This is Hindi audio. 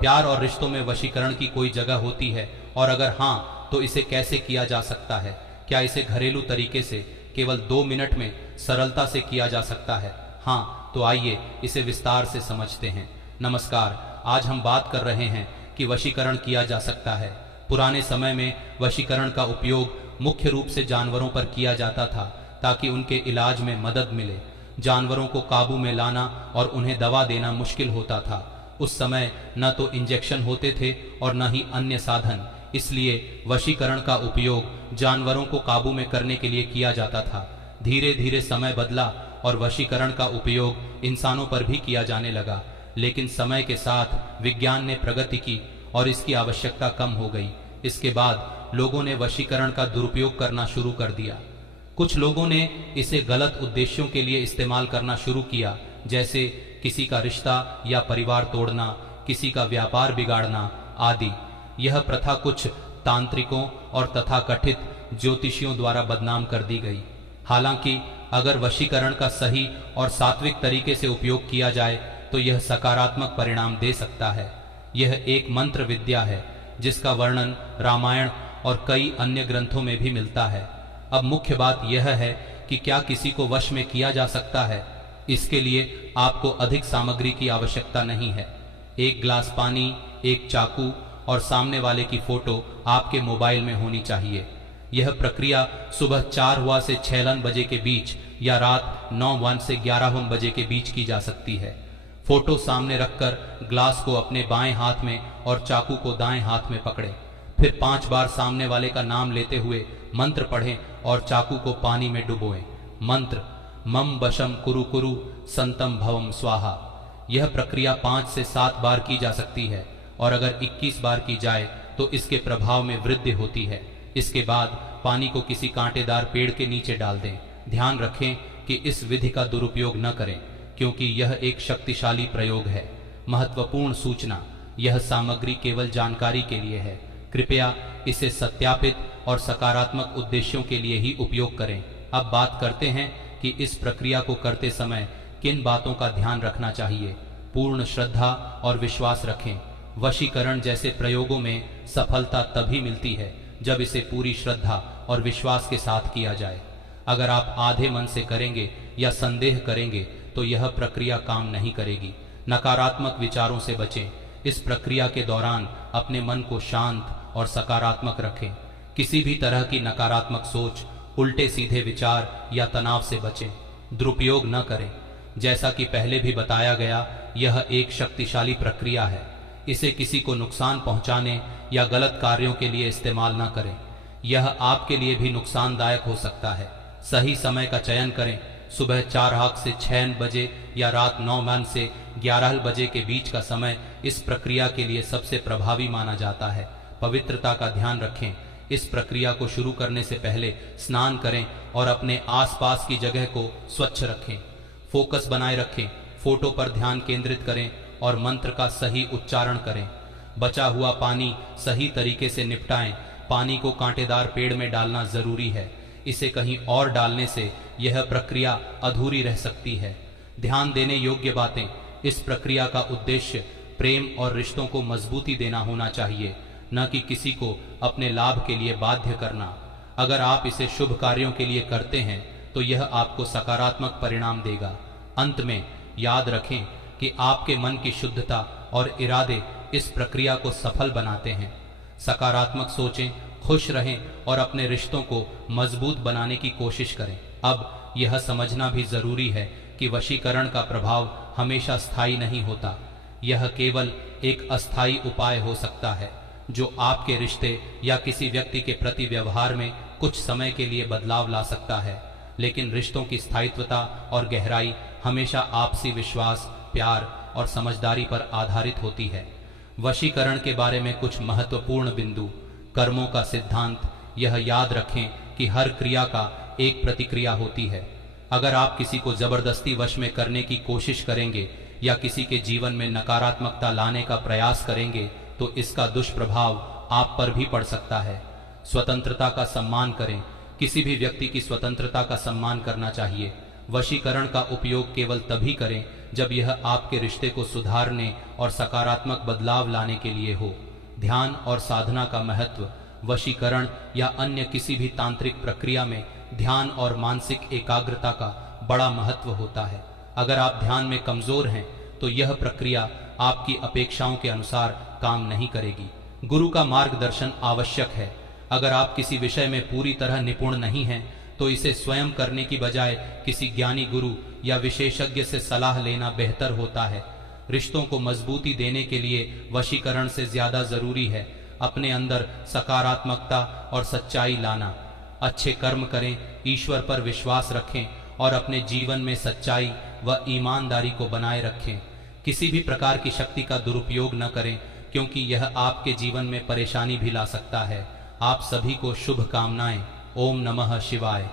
प्यार और रिश्तों में वशीकरण की कोई जगह होती है, और अगर हाँ तो इसे कैसे किया जा सकता है? क्या इसे घरेलू तरीके से केवल 2 मिनट में सरलता से किया जा सकता है? हाँ, तो आइए इसे विस्तार से समझते हैं। नमस्कार, आज हम बात कर रहे हैं कि वशीकरण किया जा सकता है। पुराने समय में वशीकरण का उपयोग मुख्य रूप से जानवरों पर किया जाता था ताकि उनके इलाज में मदद मिले। जानवरों को काबू में लाना और उन्हें दवा देना मुश्किल होता था। उस समय न तो इंजेक्शन होते थे और न ही अन्य साधन, इसलिए वशीकरण का उपयोग जानवरों को काबू में करने के लिए किया जाता था। धीरे धीरे समय बदला और वशीकरण का उपयोग इंसानों पर भी किया जाने लगा, लेकिन समय के साथ विज्ञान ने प्रगति की और इसकी आवश्यकता कम हो गई। इसके बाद लोगों ने वशीकरण का दुरुपयोग करना शुरू कर दिया। कुछ लोगों ने इसे गलत उद्देश्यों के लिए इस्तेमाल करना शुरू किया, जैसे किसी का रिश्ता या परिवार तोड़ना, किसी का व्यापार बिगाड़ना आदि। यह प्रथा कुछ तांत्रिकों और तथाकथित ज्योतिषियों द्वारा बदनाम कर दी गई। हालांकि अगर वशीकरण का सही और सात्विक तरीके से उपयोग किया जाए तो यह सकारात्मक परिणाम दे सकता है। यह एक मंत्र विद्या है जिसका वर्णन रामायण और कई अन्य ग्रंथों में भी मिलता है। अब मुख्य बात यह है कि क्या किसी को वश में किया जा सकता है? इसके लिए आपको अधिक सामग्री की आवश्यकता नहीं है। 1 गिलास पानी, एक चाकू और सामने वाले की फोटो आपके मोबाइल में होनी चाहिए। यह प्रक्रिया सुबह 4 से 6 बजे के बीच या रात 9 से 11 बजे के बीच की जा सकती है। फोटो सामने रखकर ग्लास को अपने बाएं हाथ में और चाकू को दाएं हाथ में पकड़ें। फिर 5 बार सामने वाले का नाम लेते हुए मंत्र पढ़ें और चाकू को पानी में डुबोएं। मंत्र मम बशम कुरु कुरु संतम भवम स्वाहा। यह प्रक्रिया 5 से 7 बार की जा सकती है और अगर 21 बार की जाए तो इसके प्रभाव में वृद्धि होती है। इसके बाद पानी को किसी कांटेदार पेड़ के नीचे डाल दें। ध्यान रखें कि इस विधि का दुरुपयोग न करें, क्योंकि यह एक शक्तिशाली प्रयोग है। महत्वपूर्ण सूचना, यह सामग्री केवल जानकारी के लिए है। कृपया इसे सत्यापित और सकारात्मक उद्देश्यों के लिए ही उपयोग करें। अब बात करते हैं कि इस प्रक्रिया को करते समय किन बातों का ध्यान रखना चाहिए। पूर्ण श्रद्धा और विश्वास रखें। वशीकरण जैसे प्रयोगों में सफलता तभी मिलती है जब इसे पूरी श्रद्धा और विश्वास के साथ किया जाए। अगर आप आधे मन से करेंगे या संदेह करेंगे तो यह प्रक्रिया काम नहीं करेगी। नकारात्मक विचारों से बचें। इस प्रक्रिया के दौरान अपने मन को शांत और सकारात्मक रखें। किसी भी तरह की नकारात्मक सोच, उल्टे सीधे विचार या तनाव से बचें। दुरुपयोग न करें। जैसा कि पहले भी बताया गया, यह एक शक्तिशाली प्रक्रिया है। इसे किसी को नुकसान पहुंचाने या गलत कार्यों के लिए इस्तेमाल न करें। यह आपके लिए भी नुकसानदायक हो सकता है। सही समय का चयन करें। सुबह 4 से 6 बजे या रात 9 से 11 बजे के बीच का समय इस प्रक्रिया के लिए सबसे प्रभावी माना जाता है। पवित्रता का ध्यान रखें। इस प्रक्रिया को शुरू करने से पहले स्नान करें और अपने आसपास की जगह को स्वच्छ रखें। फोकस बनाए रखें। फोटो पर ध्यान केंद्रित करें और मंत्र का सही उच्चारण करें। बचा हुआ पानी सही तरीके से निपटाएं। पानी को कांटेदार पेड़ में डालना जरूरी है। इसे कहीं और डालने से यह प्रक्रिया अधूरी रह सकती है। ध्यान देने योग्य बातें, इस प्रक्रिया का उद्देश्य प्रेम और रिश्तों को मजबूती देना होना चाहिए, न कि किसी को अपने लाभ के लिए बाध्य करना। अगर आप इसे शुभ कार्यों के लिए करते हैं तो यह आपको सकारात्मक परिणाम देगा। अंत में याद रखें कि आपके मन की शुद्धता और इरादे इस प्रक्रिया को सफल बनाते हैं। सकारात्मक सोचें, खुश रहें और अपने रिश्तों को मजबूत बनाने की कोशिश करें। अब यह समझना भी जरूरी है कि वशीकरण का प्रभाव हमेशा स्थायी नहीं होता। यह केवल एक अस्थायी उपाय हो सकता है जो आपके रिश्ते या किसी व्यक्ति के प्रति व्यवहार में कुछ समय के लिए बदलाव ला सकता है, लेकिन रिश्तों की स्थायित्वता और गहराई हमेशा आपसी विश्वास, प्यार और समझदारी पर आधारित होती है। वशीकरण के बारे में कुछ महत्वपूर्ण बिंदु। कर्मों का सिद्धांत, यह याद रखें कि हर क्रिया का एक प्रतिक्रिया होती है। अगर आप किसी को जबरदस्ती वश में करने की कोशिश करेंगे या किसी के जीवन में नकारात्मकता लाने का प्रयास करेंगे तो इसका दुष्प्रभाव आप पर भी पड़ सकता है। स्वतंत्रता का सम्मान करें। किसी भी व्यक्ति की स्वतंत्रता का सम्मान करना चाहिए। वशीकरण का उपयोग केवल तभी करें जब यह आपके रिश्ते को सुधारने और सकारात्मक बदलाव लाने के लिए हो। ध्यान और साधना का महत्व। वशीकरण या अन्य किसी भी तांत्रिक प्रक्रिया में ध्यान और मानसिक एकाग्रता का बड़ा महत्व होता है। अगर आप ध्यान में कमजोर हैं तो यह प्रक्रिया आपकी अपेक्षाओं के अनुसार काम नहीं करेगी। गुरु का मार्गदर्शन आवश्यक है। अगर आप किसी विषय में पूरी तरह निपुण नहीं हैं तो इसे स्वयं करने की बजाय किसी ज्ञानी गुरु या विशेषज्ञ से सलाह लेना बेहतर होता है। रिश्तों को मजबूती देने के लिए वशीकरण से ज्यादा जरूरी है अपने अंदर सकारात्मकता और सच्चाई लाना। अच्छे कर्म करें, ईश्वर पर विश्वास रखें और अपने जीवन में सच्चाई व ईमानदारी को बनाए रखें। किसी भी प्रकार की शक्ति का दुरुपयोग न करें, क्योंकि यह आपके जीवन में परेशानी भी ला सकता है। आप सभी को शुभकामनाएं। ओम नमः शिवाय।